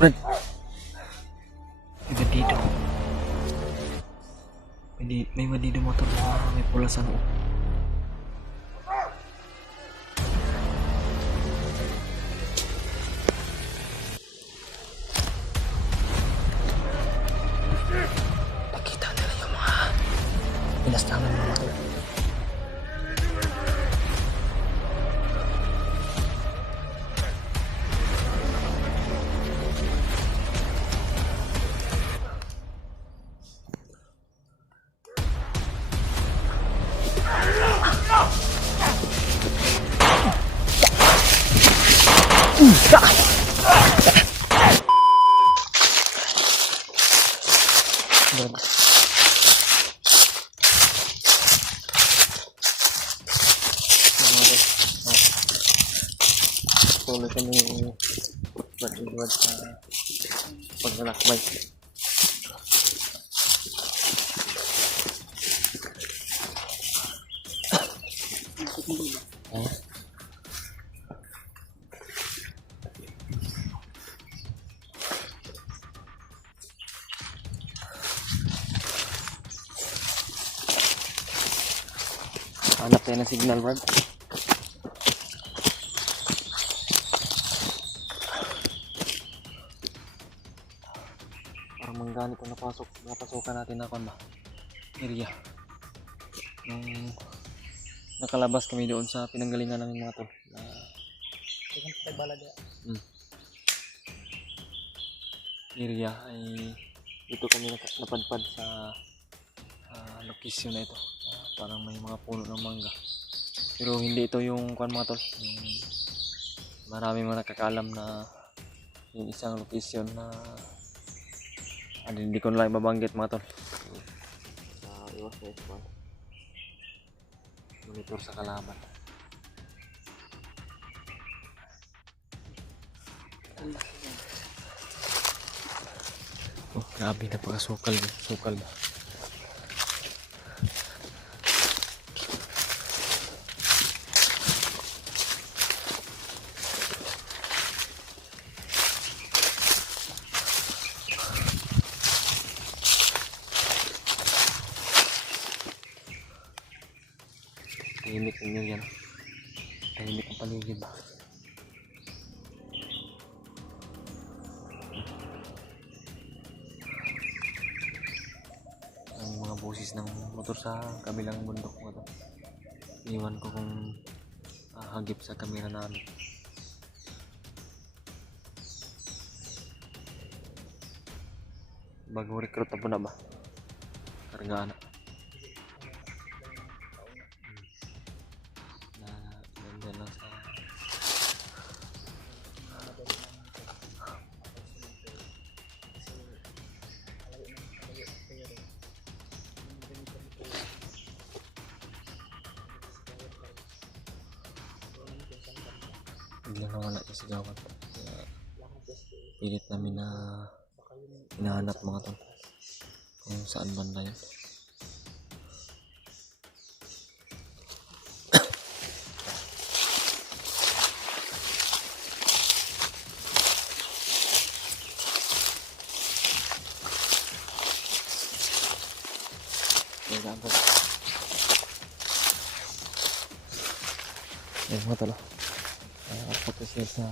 Brad, may bandido. May bandido motor na may pula sa noo. Nakita nila yung mga pinastangan ng motor. Tuloy kami bad sa paglalakbay. Hanap tayo ng signal, Brad. Parang mangganit kung napasokan natin na ba? Area. Nung nakalabas kami doon sa pinanggalingan ng mga tol. Area ay dito kami napadpad sa location na ito. Parang may mga puno ng mangga. Pero hindi ito yung mga tol. Marami mga nakakalam na yung isang location na hindi ko na lang mabanggit mga tol. Iwas na spawn. Monitor sa kalaban. Oh, grabe, napakasukal ba? Tahimik ninyo yan. Tahimik ang paligid ba? Ang mga busis ng motor sa kabilang bundok mo to. Iwan ko kung hagip sa kamera namin. Bagong recruit na po na ba? Kargaan na. Nandyan lang sa biglang nawala siya sa gawan. Pilit namin na hinahanap mga tol kung saan banda yun. Yan mga tol, pag-share sa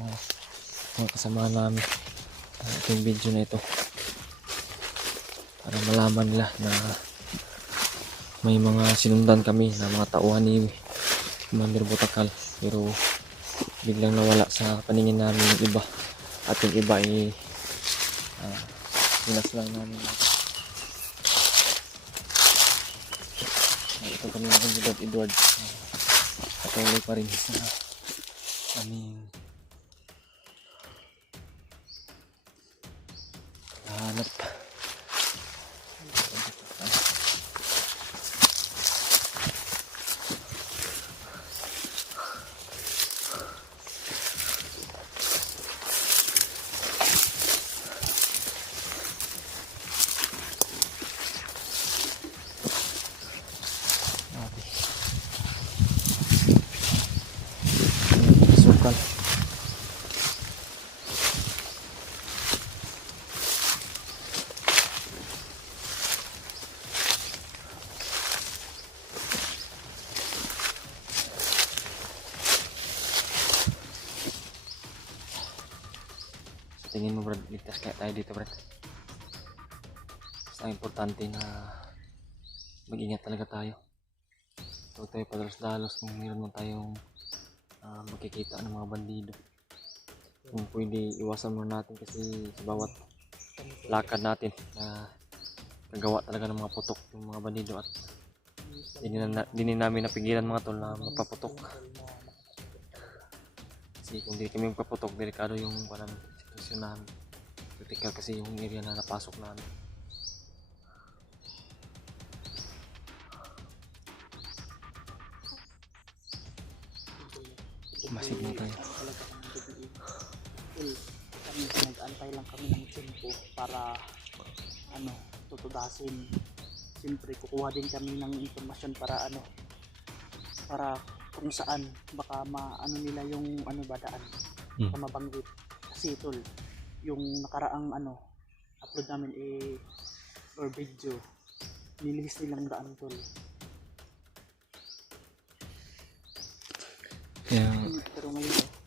mga kasama namin itong video na ito para malaman nila na may mga sinundan kami na mga tauhan ni Commander Butakal, pero biglang nawala sa paningin namin yung iba at yung iba ay sinas lang namin. Ito kami ng Edward, patuloy pa rin sa aming hanap. Sukal. Sa tingin mo Brad, ligtas kaya tayo dito Brad? Basta importante na mag-ingat talaga tayo. Huwag tayo padalos-dalos kung meron man tayong makikita ng mga bandido. Kung pwede, iwasan muna natin kasi sa bawat lakad natin nagawa talaga ng mga putok yung mga bandido at hindi namin napigilan mga tol na mapaputok. Kasi kung hindi kami magpaputok, delikado yung sitwasyon namin. Critical kasi yung area na napasok namin. Masid mo tayo. Kami nag-antay lang kami ng tempo para tutudasin. Siyempre kukuha din kami ng informasyon para para kung saan baka nila yung badaan baka mabanggit. Kasi tol, yung nakaraang upload namin or video, nilihis nilang daan tol. Kaya Pero ngayon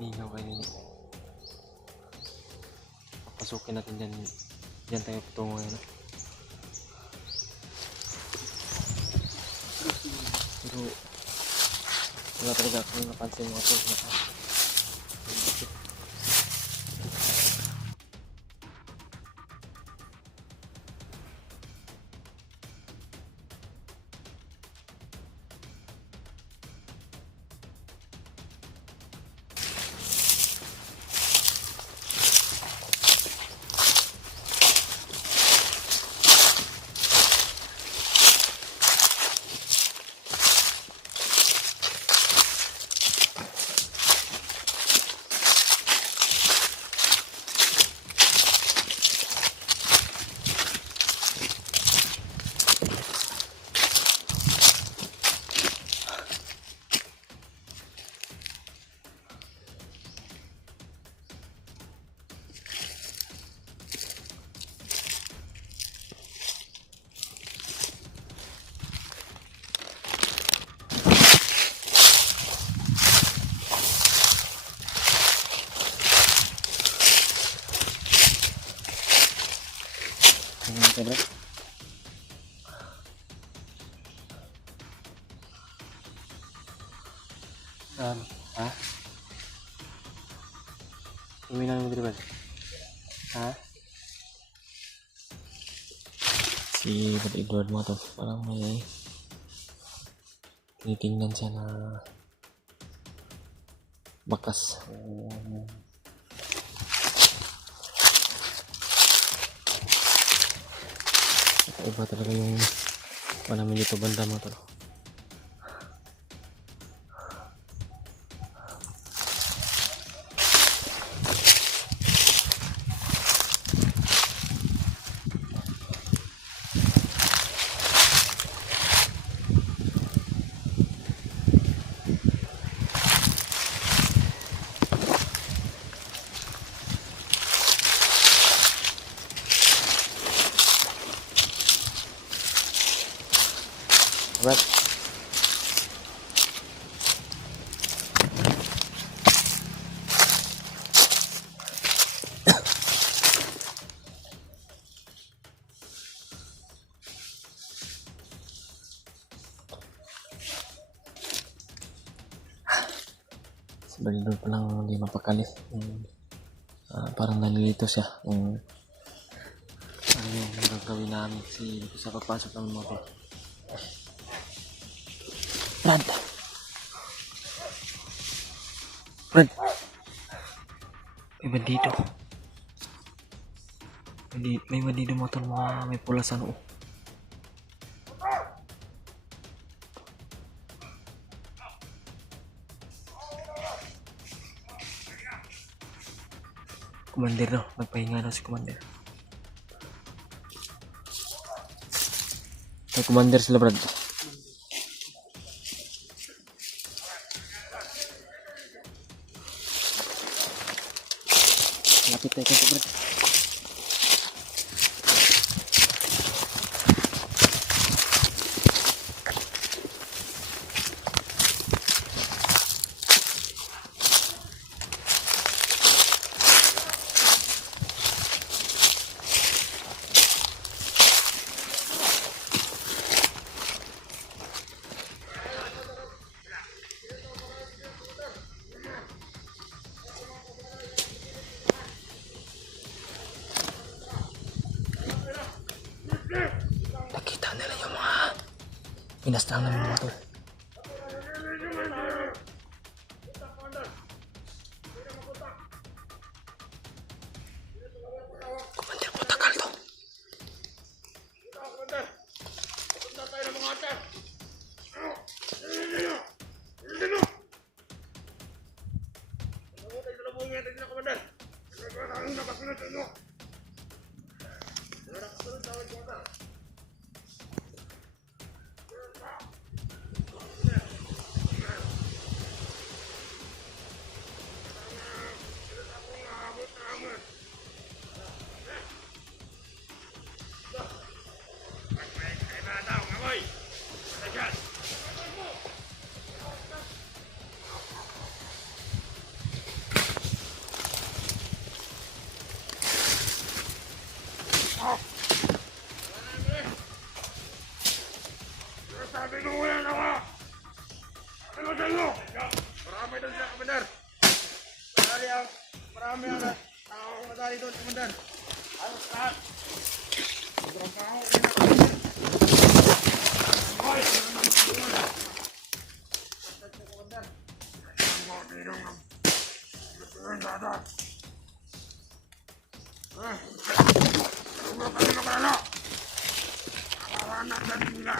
Minaw kayo nini. Papasukin natin dyan. Dyan tayo patungo ngayon. Pero wala talaga akong napansin mga tol. Bro. Ha? Uminan mo dito ba? Ha? Si Brad Edward mo to, parang may tinitingnan siya na bakas. Iba talaga yung namin dito banda mo to. Brad. Si Balidor pa lang hindi mapakali. Parang nalilito siya. Ano yung gagawin namin kasi sa pagpasok ng motor. Brad! Brad! May bandido. May bandido motor mga may pula sa noo. Commander daw. Nagpahinga daw si Commander. May Commander sila Brad. Lapit tayo kasi Brad. natin sila, Commander. Ang nakasunod sa inyo. Nakasunod sa inyo, Commander. Sabi mo yan ako! Ano sa inyo? Marami doon siya, Commander. Marami ang tao madali doon, Commander. Alos lahat. Sobrang tao. Ay! Commander. Ang mga tinong ng dada. Ano ba kayo na kalala? Nakawanan na nila.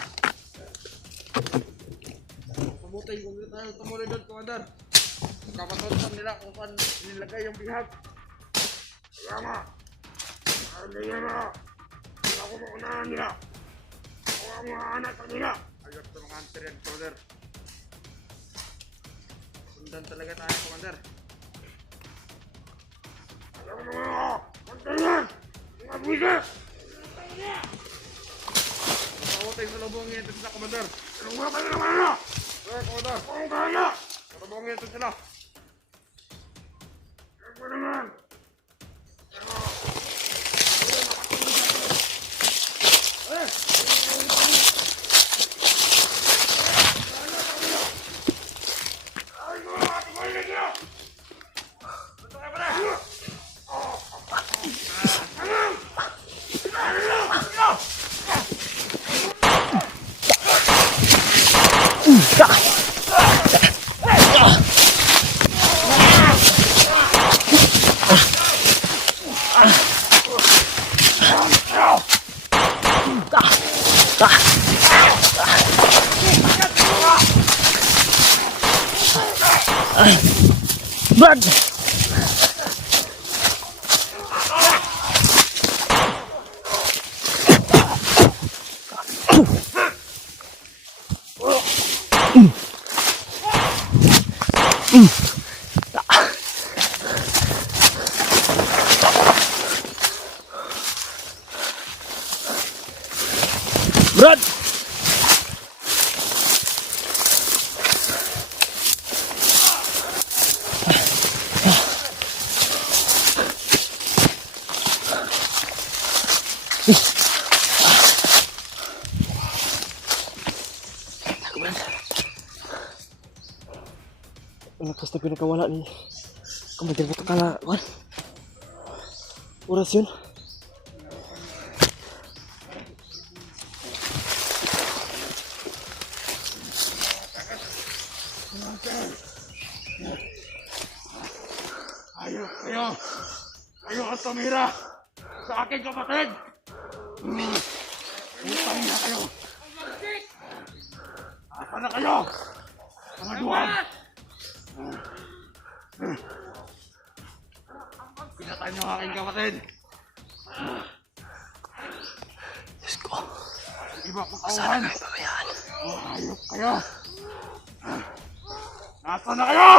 Pabutay kung tayo tumuloy doon, Commander. Kapatutan nila kung saan nilagay yung bihag. Kaya nga, hindi nila. Hindi ako maunahan nila. Ako ang mga anak nila. Ayot sa mga hunter yan, Commander. Sundan talaga tayo, Commander. Alam mo mga hunter yan! Mga buwisit! Pabutay sa lubong ito sila, Commander. Anong mga kayo naman na? Commander, ang kaya! Marabongin ito sila. Ano naman? Brad! Brad! Lakas na pinakawala ni Commander Batakala. Oras yun. Ayaw ang tumira sa aking kapatid. Utang na kayo. Apa na kayo? Mga duwag. Pinatay niyo ang aking kapatid. Diyos ko. Iba ko Sana kawan. kayo pabayaan. Ayok kayo. Nasaan na kayo?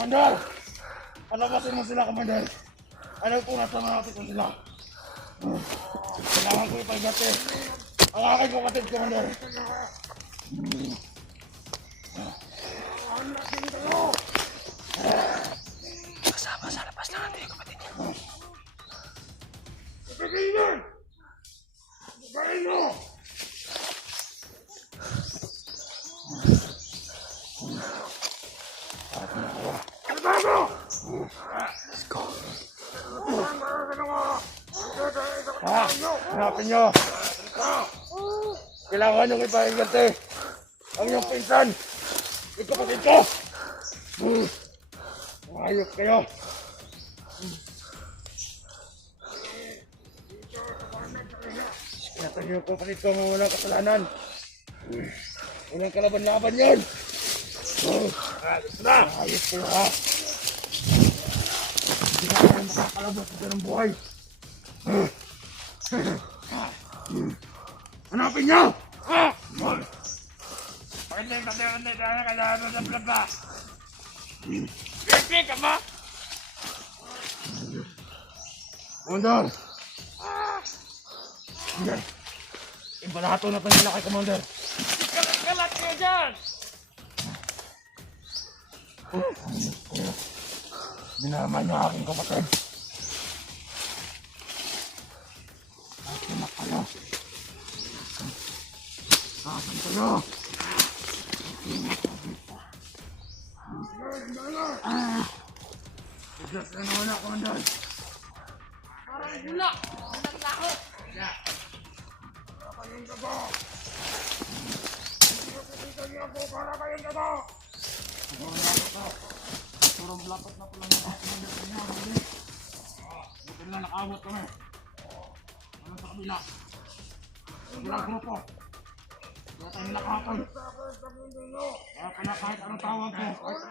Commander! Palabasin mo sila, Commander. Alam ko nasa malapit ko sila. Kailangan ko ipagati. Ang aking kapatid, Commander. Kasama sa labas lang natin yung kapatid niya. Pagkakilan! Pagkakilan mo! Let's go. Hanapin nyo! Kailangan nyo ipahingate ang iyong pinsan! Yung kapatid ko! Ayos kayo! Pinatay niyo ang kapatid ko ng walang kasalanan! Walang kalaban-laban yun! Ayos na! Ayos ko ha! Hindi na kayo makakalabas sa ng buhay! Hanapin niyo! Bakit na yung katiyan na kailangan ng blaba? Kaya ka ba? Commander! Commander! Imbalato na pa nila kay Commander! Kalat kayo dyan! Dinaman niyo aking kapatid! Akin na kayo! Akin kayo! Igas na naman ako, Commander! Parang gula! Naglaho! Para kayong gago! Hindi ko kikita niyo ako para kayong gago! Turong lakot na pala ng Commander sa inyo, hindi! Buti na nakawat kami! Ano sa kabila? Walang grupo! Kaya tayo nakapon! Kaya pala kahit anong tawag ko!